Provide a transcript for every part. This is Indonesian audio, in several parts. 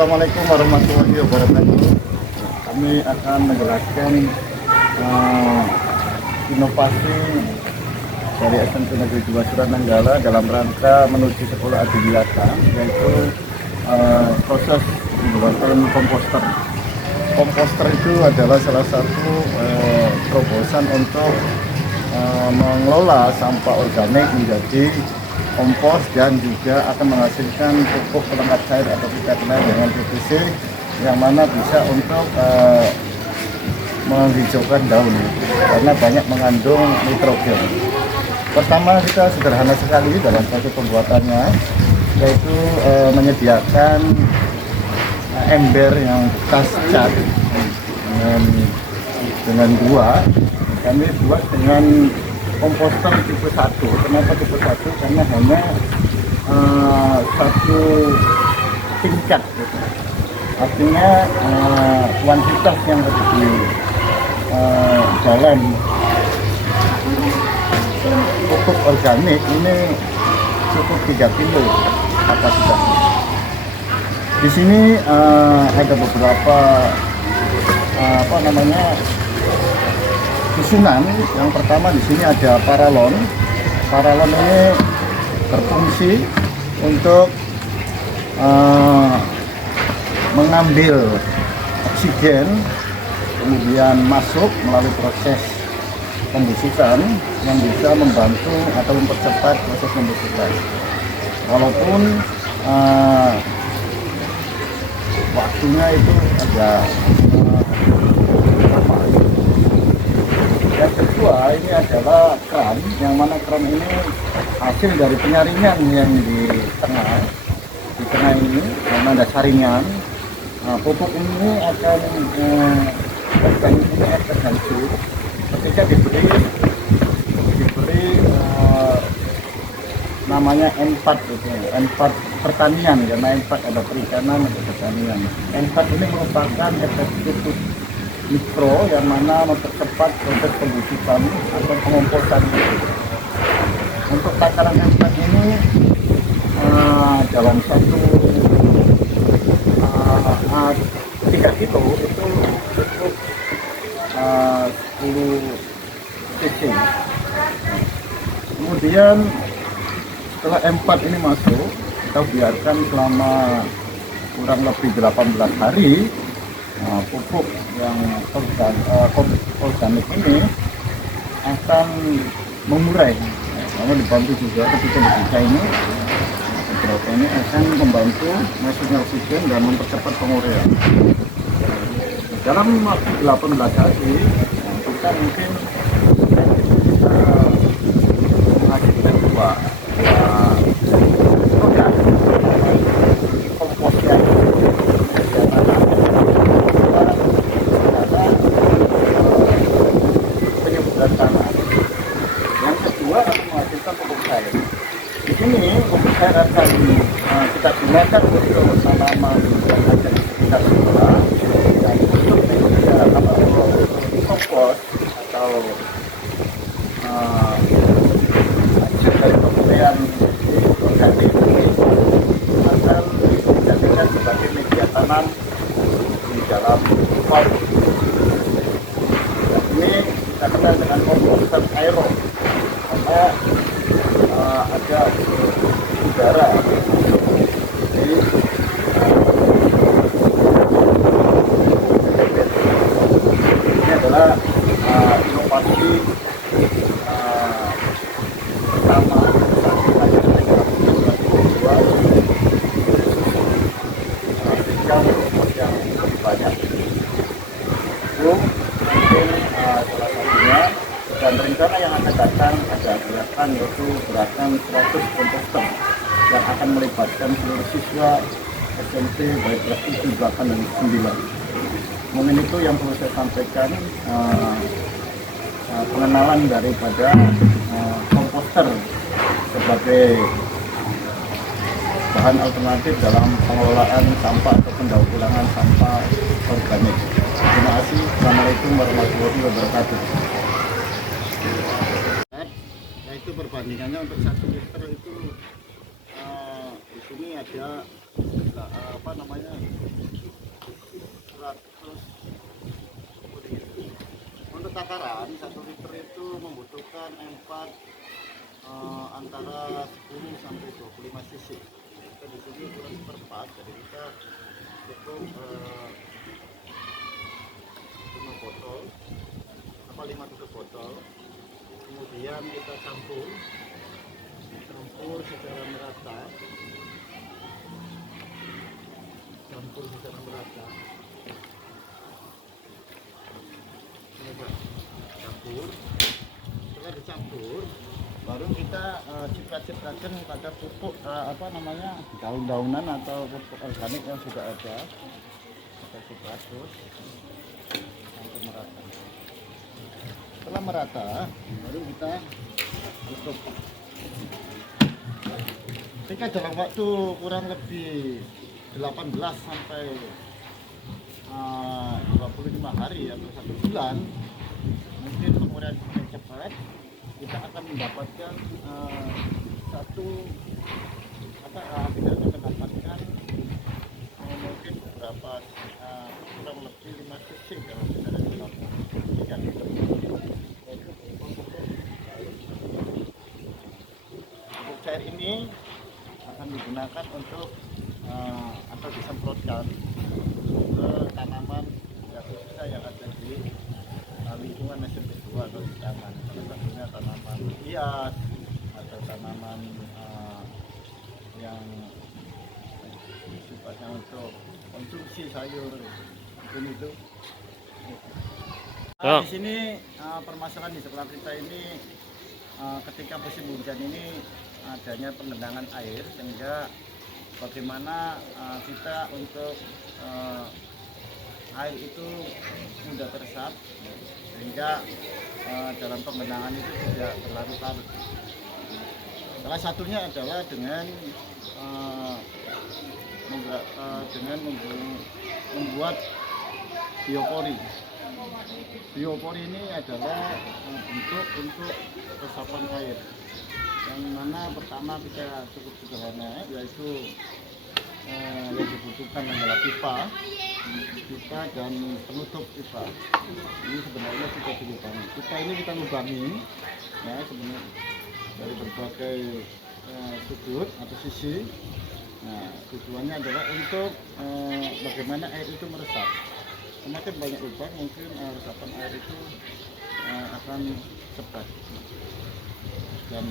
Assalamualaikum warahmatullahi wabarakatuh. Kami akan menjelaskan inovasi dari SMP Negeri 2 Suranenggala dalam rangka menuju sekolah adiwiyata, yaitu proses pembuatan komposter. Komposter itu adalah salah satu terobosan untuk mengelola sampah organik menjadi kompos dan juga akan menghasilkan pupuk pelengkap cair atau kita kenal dengan PVC yang mana bisa untuk menghijaukan daun karena banyak mengandung nitrogen. Pertama, kita sederhana sekali dalam proses pembuatannya, yaitu menyediakan ember yang bekas cat dengan dua. Kami buat dengan komposter tipe 1. Kenapa tipe 1? Karena hanya satu tingkat gitu. Artinya kuantitas yang harus di jalan pupuk organik ini cukup 3 kilo kapasitasnya. Di sini ada beberapa susunan. Yang pertama di sini ada paralon. Paralon ini berfungsi untuk mengambil oksigen, kemudian masuk melalui proses pembusukan yang bisa membantu atau mempercepat proses pembusukan. Walaupun waktunya itu agak lama. Yang kedua, ini adalah keran, yang mana keran ini hasil dari penyaringan yang di tengah ini, yang ada saringan. Pupuk ini akan organik ini akan hancur ketika diberi namanya N4 itu, N4 pertanian, karena N4 ada perikanan, ada pertanian. N4 ini merupakan efektivitas mikro yang mana mempercepat proses pembusukan atau pengomposan. Untuk takaran N4 ini dalam satu 3 kilo itu cukup 10 cc. Kemudian setelah M4 ini masuk, kita biarkan selama kurang lebih 18 hari. Pupuk yang organik ini akan mengurai. Karena dibantu juga ketika dibuka ini, beberapa ini akan membantu masuknya oksigen dan mempercepat penguraian. Dalam waktu 18 hari, kita mungkin bisa menghasilkan dua produk kompos yang penyuburan tanah. Yang kedua akan menghasilkan pupuk cair. Di sini pupuk cair akan kita gunakan untuk tanaman yang ada di sekitar sekolah, dan untuk kompos atau hasil dari pemberian organik akan dijadikan sebagai media tanam di dalam pot. Ini kita kenal dengan komposter aerob karena ada udara. Jadi ini adalah inovasi pertama yang banyak. Itu mungkin salah satunya, dan rencana yang akan datang ada gerakan, yaitu gerakan 100 komposter yang akan melibatkan seluruh siswa SMP baik kelas 7, 8, dan 9. Mungkin itu yang perlu saya sampaikan, pengenalan daripada komposter sebagai bahan alternatif dalam pengelolaan sampah atau pendaur ulangan sampah organik. Terima kasih. Assalamualaikum warahmatullahi wabarakatuh. Yaitu perbandingannya untuk 1 liter itu di sini ada takaran 1 liter itu membutuhkan antara 10 sampai 25 cc. Kita di sini ukuran seperempat, jadi kita cukup 5 botol apa 5 tutup botol. Kemudian kita campur secara merata. Setelah dicampur baru kita ciprat-cipratin pada pupuk daun-daunan atau pupuk organik yang sudah ada. Kita ciprat terus sampai merata. Setelah merata baru kita tutup. Ketika dalam waktu kurang lebih 18 sampai 25 hari atau 1 bulan, mungkin penguraian semakin cepat, kita akan mendapatkan mungkin beberapa kurang lebih 5 cc kalau kita ada di dalam ikan itu. Pupuk cair ini akan digunakan untuk atau disemprotkan ke tanaman khususnya yang ada di lingkungan SMP 2 atau di taman. Salah satunya tanaman hias atau tanaman yang sifatnya untuk konsumsi sayur mungkin itu. Di sini permasalahan di sekolah kita ini ketika musim hujan ini adanya pengendangan air, sehingga bagaimana kita untuk air itu mudah teresap, sehingga dalam pengenangan itu tidak berlarut-larut. Salah satunya adalah dengan membuat biopori. Biopori ini adalah bentuk untuk resapan air, yang mana pertama kita cukup sederhana, yaitu yang dibutuhkan adalah pipa dan penutup pipa. Ini sebenarnya sudah dilubangi. Pipa ini kita lubangi ya, sebenarnya dari berbagai sudut atau sisi. Nah, tujuannya adalah untuk bagaimana air itu meresap. Semakin banyak lubang, mungkin resapan air itu akan cepat. Dan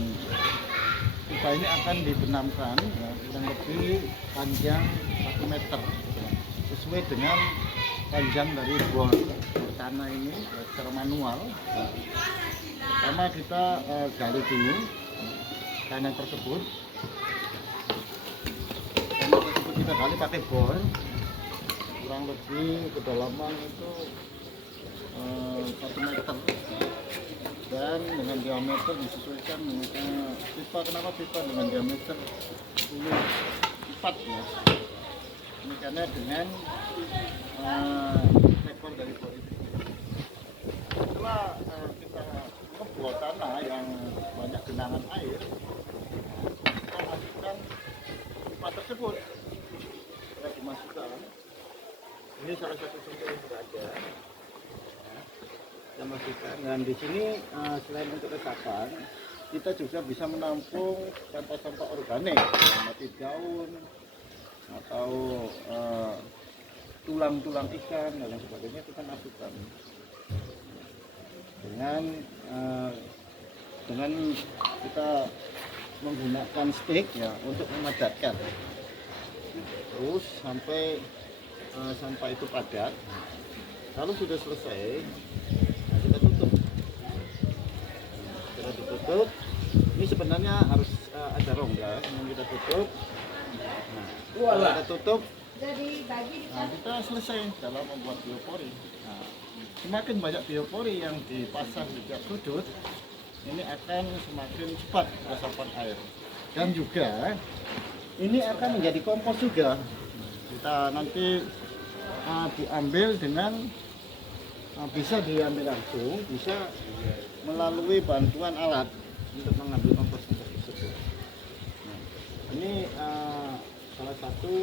pipa ini akan dibenamkan ya, kurang lebih panjang 1 meter, sesuai dengan panjang dari bor tanah ini secara manual. Pertama kita gali dulu tanah tersebut. Kita gali pakai bor, kurang lebih kedalaman itu 1 meter, dan dengan diameter disesuaikan dengan pipa. Kenapa pipa dengan diameter 10 ya? Ini karena dengan ekor dari bor itu. Setelah kita membuat tanah yang banyak genangan air, kita masukkan pipa tersebut. Kita dimasukkan. Ini salah satu sumber yang berada. Kita masukkan. Dan di sini selain untuk resapan, kita juga bisa menampung sampah-sampah organik, seperti daun atau tulang-tulang ikan dan lain sebagainya, kita masukkan dengan kita menggunakan stick ya untuk memadatkan terus sampai sampah itu padat. Kalau sudah selesai, nah kita tutup. Kita ditutup. Ini sebenarnya harus ada rongga yang kita tutup. Nah, kita tutup. Nah, kita selesai dalam membuat biopori. Nah, semakin banyak biopori yang dipasang di tiap sudut, ini akan semakin cepat resapan air. Dan juga ini akan menjadi kompos juga. Kita nanti diambil dengan bisa diambil langsung, bisa melalui bantuan alat untuk mengambil kompos tersebut. Nah, ini salah satu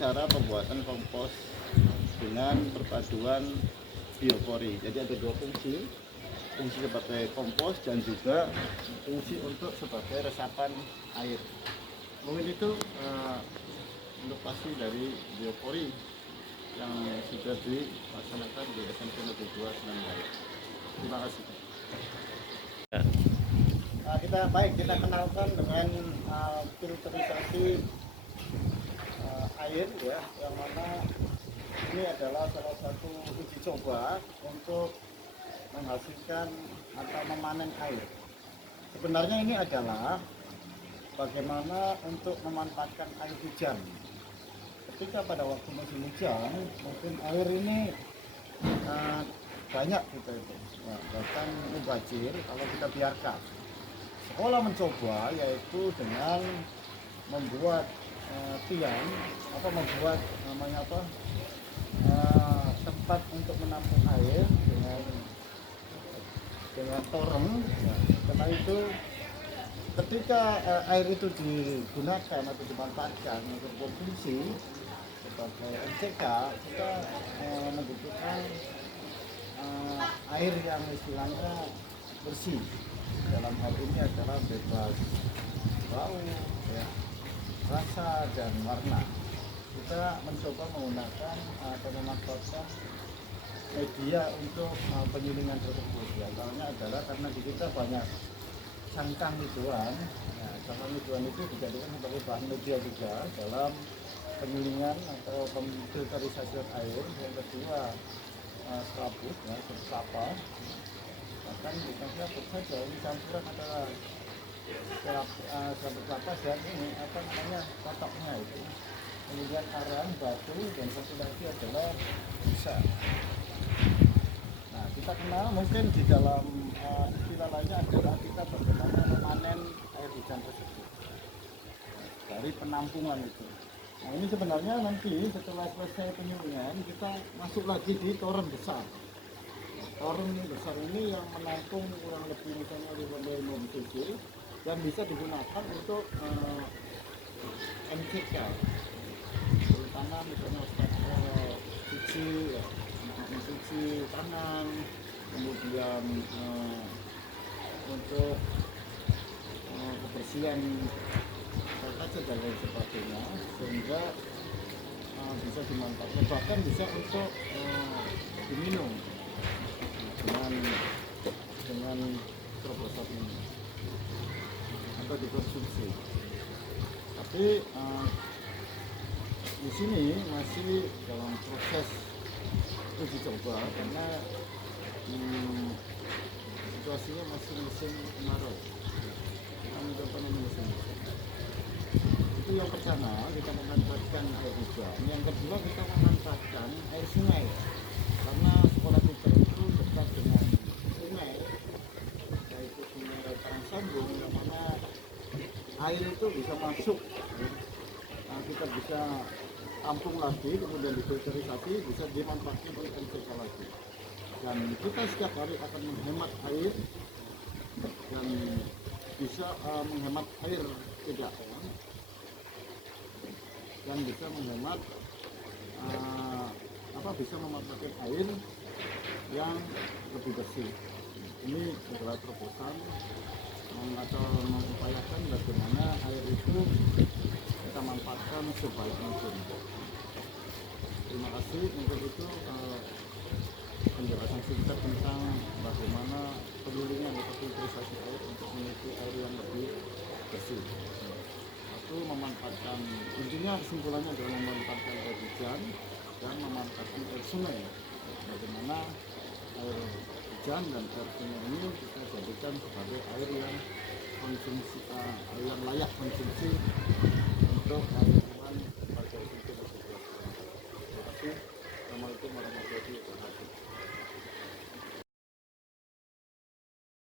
cara pembuatan kompos dengan perpaduan biopori. Jadi ada dua fungsi, fungsi sebagai kompos dan juga fungsi untuk sebagai resapan air. Mungkin itu inovasi dari biopori yang sudah dilaksanakan di SMP Negeri 2 Senanggaya. Terima kasih. Kita kenalkan dengan filterisasi air ya, yang mana ini adalah salah satu uji coba untuk menghasilkan atau memanen air. Sebenarnya ini adalah bagaimana untuk memanfaatkan air hujan. Ketika pada waktu musim hujan, mungkin air ini banyak gitu itu, ya, bahkan mubazir kalau kita biarkan. Sekolah mencoba yaitu dengan membuat tiang atau membuat namanya tempat untuk menampung air dengan torrent. Ya. Setelah itu ketika air itu digunakan atau dimanfaatkan untuk berfungsi sebagai MCK, kita membutuhkan air yang istilahnya bersih. Dalam hal ini adalah bebas bau, ya, rasa dan warna. Kita mencoba menggunakan atau memanfaatkan media untuk penyulingan tersebut. Ya, antaranya adalah karena di kita banyak cangkang hijauan. Ya, cangkang hijauan itu dijadikan sebagai bahan media juga dalam penyulingan atau filterisasi air. Yang kedua serabut, ya, apa? Bahkan bukan serabut saja, ini campuran antara serabut kelapa dan ini kotoknya itu. Kemudian arang, batu, dan satu lagi adalah busa. Nah, kita kenal mungkin di dalam istilah lainnya adalah kita bagaimana memanen air hujan tersebut dari penampungan itu. Nah, ini sebenarnya nanti setelah selesai penyulingan kita masuk lagi di toren besar. Toren besar ini yang menampung kurang lebih misalnya 5 cc dan bisa digunakan untuk MCK, terutama misalnya cuci tangan, kemudian untuk kebersihan kaca dan lain sebagainya, sehingga bisa dimanfaatkan, bahkan bisa untuk diminum dengan terobosan ini atau dikonsumsi. Tapi di sini masih dalam proses uji coba karena situasinya masih musim kemarau. Kita mencoba musim. Itu yang pertama, kita memanfaatkan air hujan. Yang kedua, kita memanfaatkan air sungai, karena sekolah kita itu dekat dengan sungai, yaitu sungai Parangsambung, yang mana air itu bisa masuk. Nah, kita bisa tampung lagi, kemudian difilterisasi, bisa dimanfaatkan oleh MCK lagi. Dan kita setiap hari akan menghemat air dan bisa menghemat air tidak dan bisa menghemat bisa memanfaatkan air yang lebih bersih. Ini adalah terobosan atau mengupayakan bagaimana air itu kita manfaatkan sebaik mungkin. Terima kasih. Untuk itu penjelasan singkat tentang bagaimana penyulingan atau filterisasi air untuk menuju air yang lebih bersih. Satu, memanfaatkan, intinya kesimpulannya adalah memanfaatkan air hujan dan memanfaatkan air sungai. Bagaimana air hujan dan air sungai ini kita jadikan sebagai air yang konsumsi, yang layak konsumsi